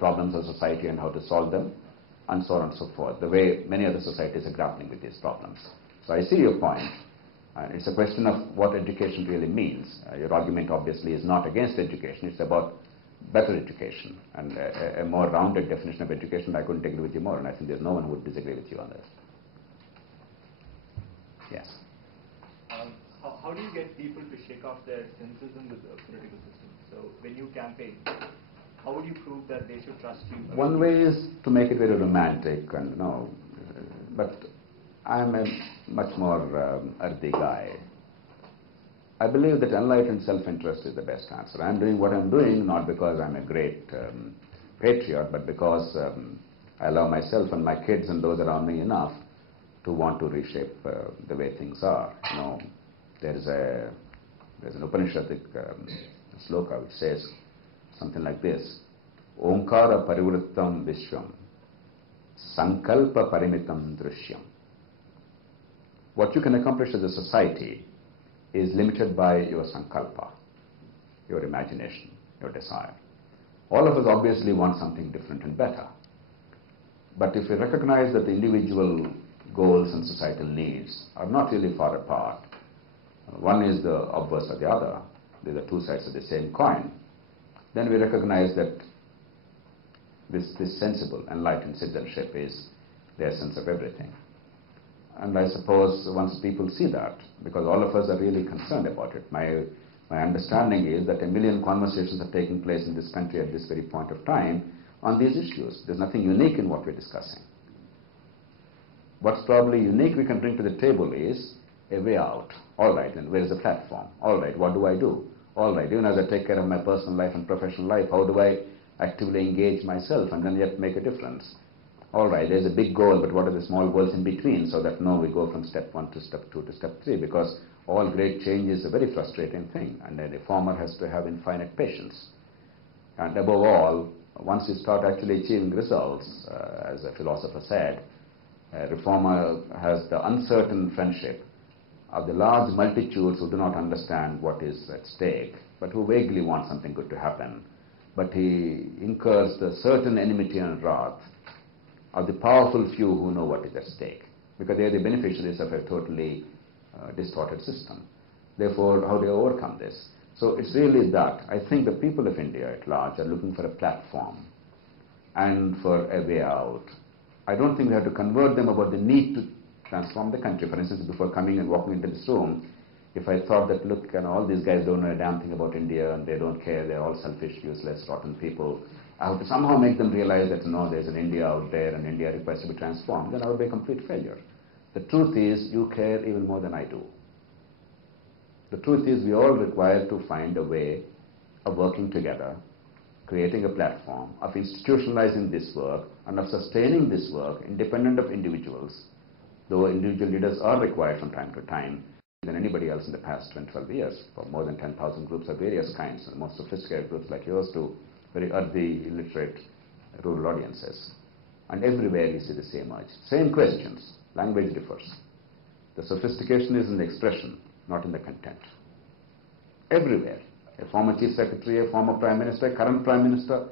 problems of society and how to solve them, and so on and so forth, the way many other societies are grappling with these problems. So I see your point. It's a question of what education really means. Your argument obviously is not against education, it's about better education and a more rounded definition of education. I couldn't agree with you more, and I think there's no one who would disagree with you on this. Yes. How do you get people to shake off their cynicism with the political system? So when you campaign, how would you prove that they should trust you? One way is to make it very romantic, and but I'm a much more earthy guy. I believe that enlightened self-interest is the best answer. I'm doing what I'm doing not because I'm a great patriot, but because I love myself and my kids and those around me enough to want to reshape the way things are. There's an Upanishadic sloka which says something like this: Omkara parivrittam vishwam, sankalpa parimitam drishyam. What you can accomplish as a society is limited by your sankalpa, your imagination, your desire. All of us obviously want something different and better. But if we recognize that the individual goals and societal needs are not really far apart, one is the obverse of the other, these are two sides of the same coin, then we recognize that this sensible, enlightened citizenship is the essence of everything. And I suppose once people see that, because all of us are really concerned about it, my understanding is that 1 million conversations are taking place in this country at this very point of time on these issues. There's nothing unique in what we're discussing. What's probably unique we can bring to the table is a way out. All right, then where is the platform? All right, what do I do? All right, even as I take care of my personal life and professional life, how do I actively engage myself and then yet make a difference? All right, there's a big goal, but what are the small goals in between, so that we go from step 1 to step 2 to step 3, because all great change is a very frustrating thing, and a reformer has to have infinite patience. And above all, once you start actually achieving results, as a philosopher said, a reformer has the uncertain friendship of the large multitudes who do not understand what is at stake, but who vaguely want something good to happen. But he incurs the certain enmity and wrath of the powerful few who know what is at stake, because they are the beneficiaries of a totally distorted system. Therefore, how do you overcome this? So it's really that. I think the people of India at large are looking for a platform and for a way out. I don't think we have to convert them about the need to transform the country. For instance, before coming and walking into this room, if I thought that, look, all these guys don't know a damn thing about India and they don't care, they're all selfish, useless, rotten people, I have to somehow make them realize that no, there's an India out there and India requires to be transformed, then I would be a complete failure. The truth is, you care even more than I do. The truth is, we all require to find a way of working together, creating a platform, of institutionalizing this work, and of sustaining this work independent of individuals, though individual leaders are required from time to time, than anybody else in the past 10, 12 years, for more than 10,000 groups of various kinds, and most sophisticated groups like yours to very earthy, illiterate, rural audiences. And everywhere you see the same urge. Same questions. Language differs. The sophistication is in the expression, not in the content. Everywhere. A former chief secretary, a former prime minister, a current prime minister,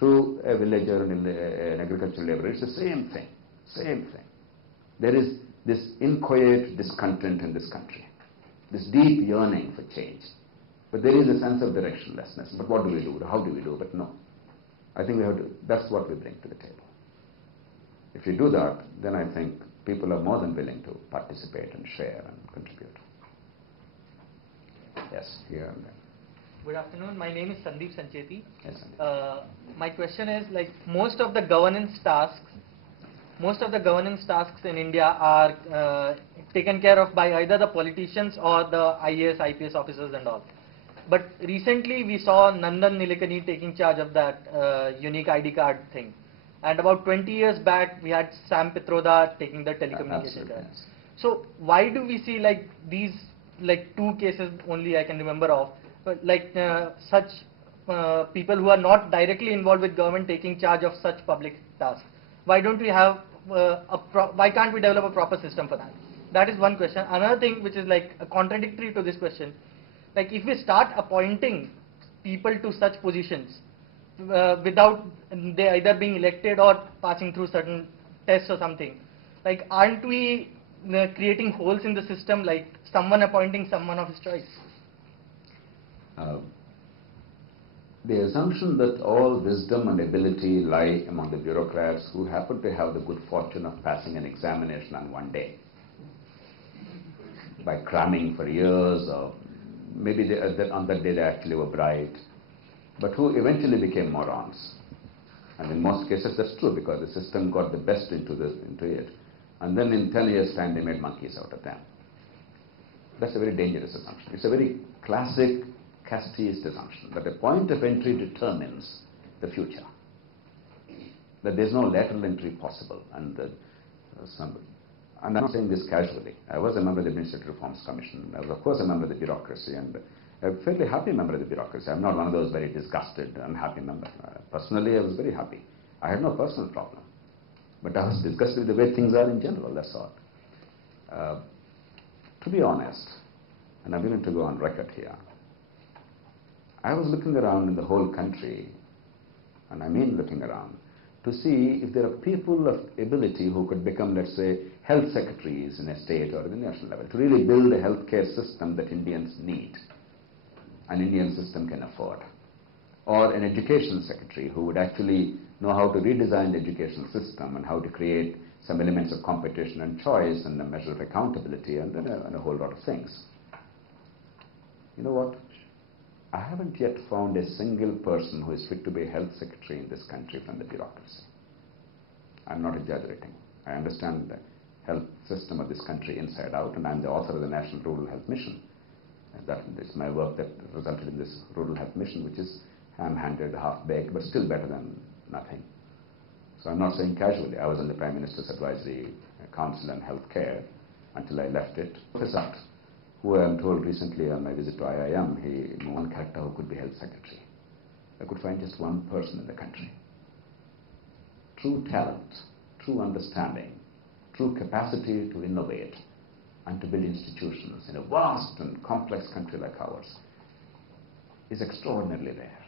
to a villager and an agricultural laborer. It's the same thing. Same thing. There is this inchoate discontent in this country. This deep yearning for change. But there is a sense of directionlessness. But what do we do? How do we do? But no. I think we have to, that's what we bring to the table. If you do that, then I think people are more than willing to participate and share and contribute. Yes, here and there. Good afternoon. My name is Sandeep Sancheti. Yes, Sandeep. My question is, like, most of the governance tasks in India are taken care of by either the politicians or the IAS, IPS officers and all. But recently we saw Nandan Nilekani taking charge of that unique ID card thing. And about 20 years back, we had Sam Pitroda taking the telecommunication card. Yes. So why do we see like these, like 2 cases only I can remember of, but like such people who are not directly involved with government taking charge of such public tasks? Why don't we have why can't we develop a proper system for that? That is one question. Another thing which is like contradictory to this question, like if we start appointing people to such positions, without they either being elected or passing through certain tests or something. Like, aren't we creating holes in the system, like someone appointing someone of his choice? The assumption that all wisdom and ability lie among the bureaucrats who happen to have the good fortune of passing an examination on one day by cramming for years, or maybe on that day they actually were bright, but who eventually became morons. And in most cases that's true, because the system got the best into it, and then in 10 years' time they made monkeys out of them. That's a very dangerous assumption. It's a very classic casteist assumption that the point of entry determines the future, that there's no lateral entry possible. And I'm not saying this casually. I was a member of the Administrative Reforms Commission. I was, of course, a member of the bureaucracy, and a fairly happy member of the bureaucracy. I'm not one of those very disgusted, unhappy members. Personally, I was very happy. I had no personal problem. But I was disgusted with the way things are in general, that's all. To be honest, and I'm willing to go on record here, I was looking around in the whole country, and I mean looking around, to see if there are people of ability who could become, let's say, health secretaries in a state or at the national level, to really build a healthcare system that Indians need, an Indian system can afford. Or an education secretary who would actually know how to redesign the education system and how to create some elements of competition and choice and a measure of accountability and a whole lot of things. You know what? I haven't yet found a single person who is fit to be a health secretary in this country from the bureaucracy. I'm not exaggerating. I understand the health system of this country inside out, and I'm the author of the National Rural Health Mission. And that is my work that resulted in this Rural Health Mission, which is ham-handed, half-baked, but still better than nothing. So I'm not saying casually. I was on the Prime Minister's Advisory Council on Health Care until I left it. Professor, who I am told recently on my visit to IIM, he knew one character who could be health secretary. I could find just one person in the country. True talent, true understanding, true capacity to innovate and to build institutions in a vast and complex country like ours is extraordinarily rare.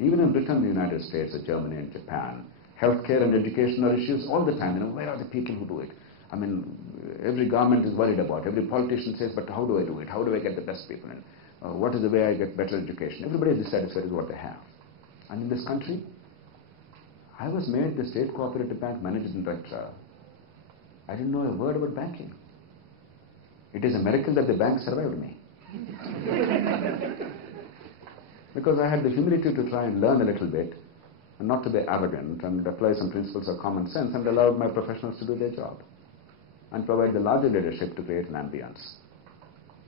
Even in Britain, the United States, or Germany and Japan, healthcare and education are issues all the time. You know, where are the people who do it? I mean, every government is worried about it. Every politician says, but how do I do it? How do I get the best people in? What is the way I get better education? Everybody is dissatisfied with what they have. And in this country, I was made the State Cooperative Bank Managing Director. I didn't know a word about banking. It is a miracle that the bank survived me. Because I had the humility to try and learn a little bit, and not to be arrogant, and apply some principles of common sense, and allowed my professionals to do their job and provide the larger leadership to create an ambience.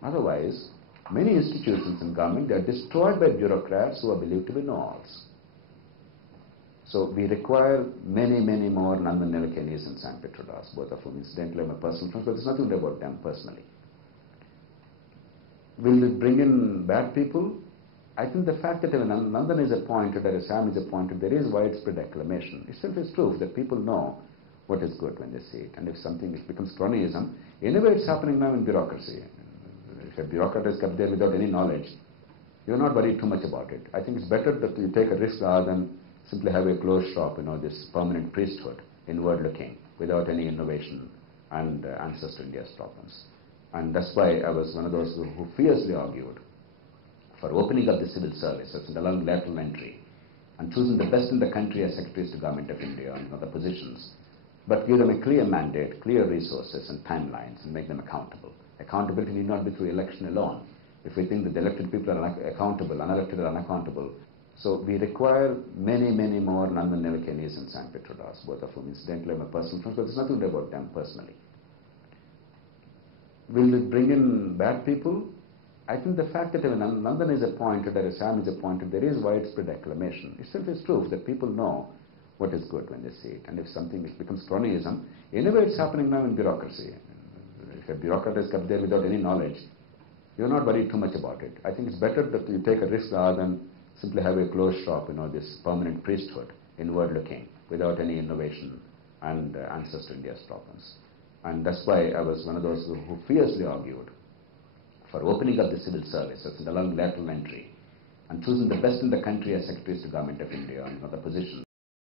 Otherwise, many institutions in government, they are destroyed by bureaucrats who are believed to be know-alls. So we require many, many more Nandan Nilekhanis and Sam Petrodas, both of whom incidentally are my personal friends, but there's nothing about them personally. Will it bring in bad people? I think the fact that Nandan is appointed or Sam is appointed, there is widespread acclamation. Itself is proof that people know what is good when they see it. And if something becomes cronyism, anyway it's happening now in bureaucracy. If a bureaucrat is kept there without any knowledge, you're not worried too much about it. I think it's better that you take a risk rather than simply have a closed shop, this permanent priesthood, inward looking, without any innovation and answers to India's problems. And that's why I was one of those who fiercely argued for opening up the civil services and allowing lateral entry and choosing the best in the country as secretaries to Government of India and other positions, but give them a clear mandate, clear resources and timelines, and make them accountable. Accountability need not be through election alone. If we think that the elected people are accountable, unelected are unaccountable. So we require many, many more Nandan Nilekhanis and Sam Petrodas, both of whom incidentally are my personal friends, but there's nothing about them personally. Will it bring in bad people? I think the fact that Nandan is appointed or Sam is appointed, there is widespread acclamation. Itself is proof that people know what is good when they see it. And if something becomes cronyism, anyway it's happening now in bureaucracy. If a bureaucrat is kept there without any knowledge, you're not worried too much about it. I think it's better that you take a risk rather than simply have a closed shop, this permanent priesthood, inward looking, without any innovation and answers to India's problems. And that's why I was one of those who fiercely argued for opening up the civil services and allowing lateral entry and choosing the best in the country as secretaries to Government of India and other positions.